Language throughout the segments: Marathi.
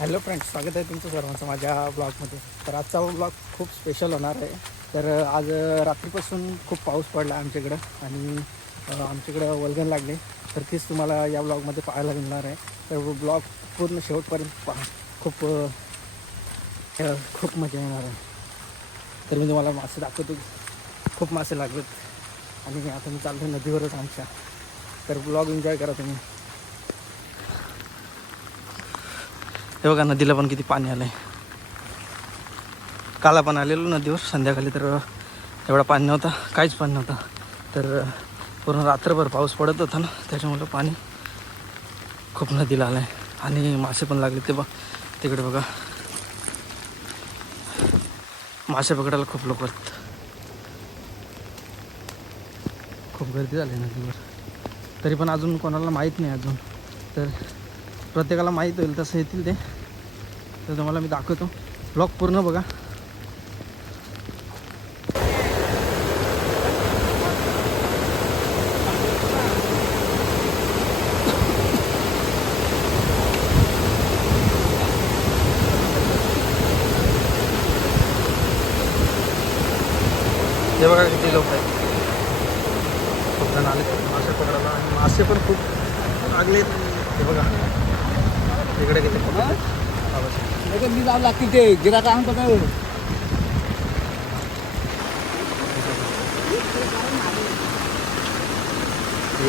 हॅलो फ्रेंड्स, स्वागत आहे तुमचं सर्वांचं माझ्या ब्लॉगमध्ये. तर आजचा ब्लॉग खूप स्पेशल होणार आहे. तर आज रात्रीपासून खूप पाऊस पडला आमच्याकडं आणि आमच्याकडं वल्गण लागले. तर तीच तुम्हाला या ब्लॉगमध्ये पाहायला मिळणार आहे. तर ब्लॉग पूर्ण शेवटपर्यंत पहा. खूप खूप मजा येणार आहे. तर मी तुम्हाला मासे दाखवतो. खूप मासे लागलेत आणि आता मी चालतो नदीवरच आमच्या. तर ब्लॉग एन्जॉय करा तुम्ही. हे बघा, नदीला पण किती पाणी आलं आहे. काल आपण आलेलो नदीवर संध्याकाळी, तर एवढा पाणी नव्हता, काहीच पाणी नव्हतं. तर पूर्ण रात्रभर पाऊस पडत होता ना, त्याच्यामुळं पाणी खूप नदीला आलं आहे आणि मासे पण लागले. ते तिकडे बघा, मासे पकडायला खूप लोक आहेत. खूप गर्दी झाली नदीवर. तरी पण अजून कोणाला माहीत नाही अजून. तर प्रत्येकाला माहीत होईल तसं येतील ते. तर तुम्हाला मी दाखवतो, ब्लॉग पूर्ण बघा. हे बघा किती लोक आहेत. खूप जण आले मासे पकडायला आणि मासे पण खूप लागले. हे बघा इकडे किती मी जावं लागते ते जिरा का आणतो काय.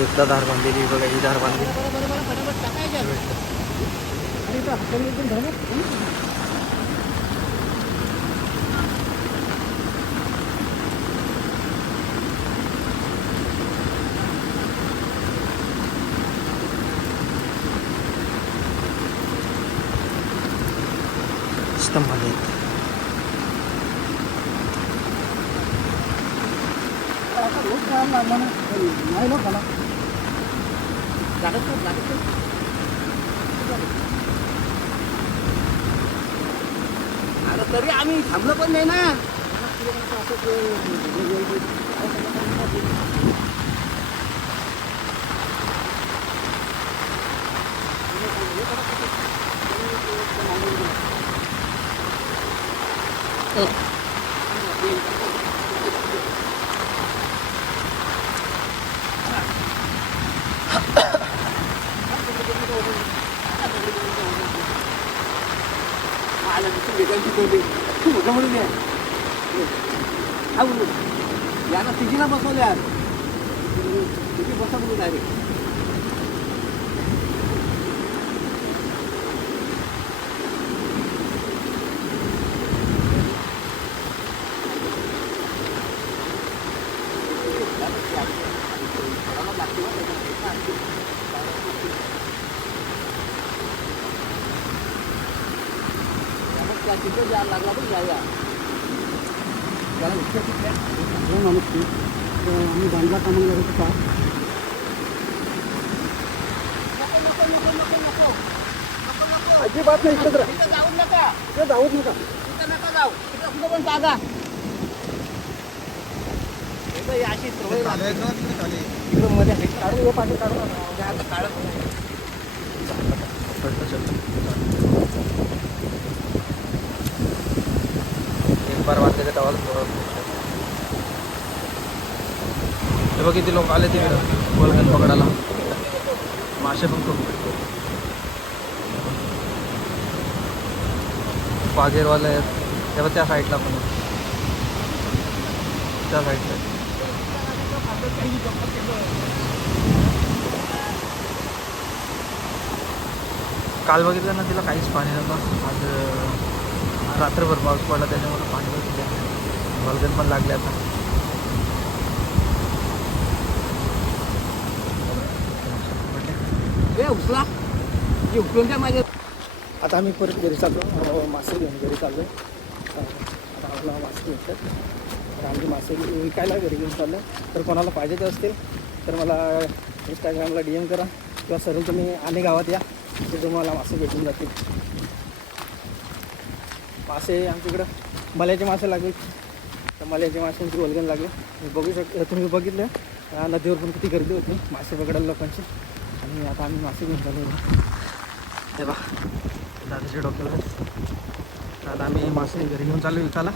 एकदा धार बांधलेली बघा, ही धार बांधली. स्तंभ आले. नाही ना मला अरे तरी आम्ही थांबलो पण नाही ना. याला तिघीला बसवल्या तिघी बसा म्हणून डायरेक्ट. तिथं यायला लागला पण या आम्ही बांधला कामाला लागत होता. अजिबात नाही. इकडे जाऊ नका, इकडे जाऊच नका, इथं नका जाऊ. इकडे पण जागा अशी इकडे मध्ये काढून हे पाणी काढून आता काढत एक बार वाजल्याच्या टावाला हे बघ किती लोक आले तिकडं वल्गण पकडायला. मासे पण खूप पागेरवाले आहेत. तेव्हा त्या साईडला पण त्या साईडला काल बघितलं ना, तिला काहीच पाणी नव्हतं. आज रात्रभर पाऊस पडला, त्याच्यामुळे पाणी बघितलं. वल्गण पण लागले आता. उचला उचलून द्या माझ्या. आता आम्ही परत घरी चाललो, मासे घेऊन घरी चाललो. आता आपला मासे घेतात. तर आम्ही मासे विकायला घरी घेऊन चाललो. तर कोणाला पाहिजेच असतील तर मला इंस्टाग्रामला DM करा किंवा सर्व तुम्ही आणि गावात या, ते तुम्हाला मासे भेटून जातील. मासे आमच्याकडं मल्याचे मासे लागले. तर मल्याचे माशांची वल्गण लागले. बघू तुम्ही बघितलं नदीवर पण किती गर्दी होती मासे पकडायला लोकांची. आणि आता आम्ही मासे घेऊन चालू. हे बघा दादाच्या डोक्यावर. आता आम्ही मासे घरी घेऊन चालू विकायला.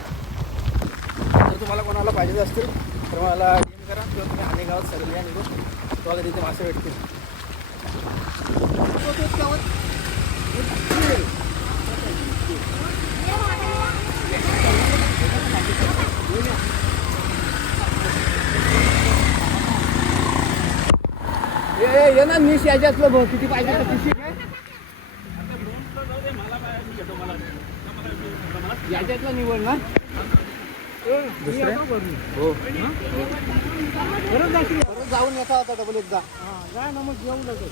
जर तुम्हाला कोणाला पाहिजे असतील तर मला DM करा किंवा तुम्ही आले गावात सगळे या निघून तुम्हाला तिथे मासे भेटतील. ये ना निश याच्यातलं बघ किती पाहिजे तर किती याच्यातलं निवड ना दुसरे हो परत जाऊन येता होता डबल एकदा जा ना मग येऊ लागेल.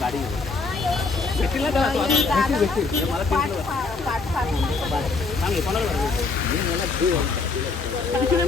गाडी भेटेल ना भेटेल मला कोणाला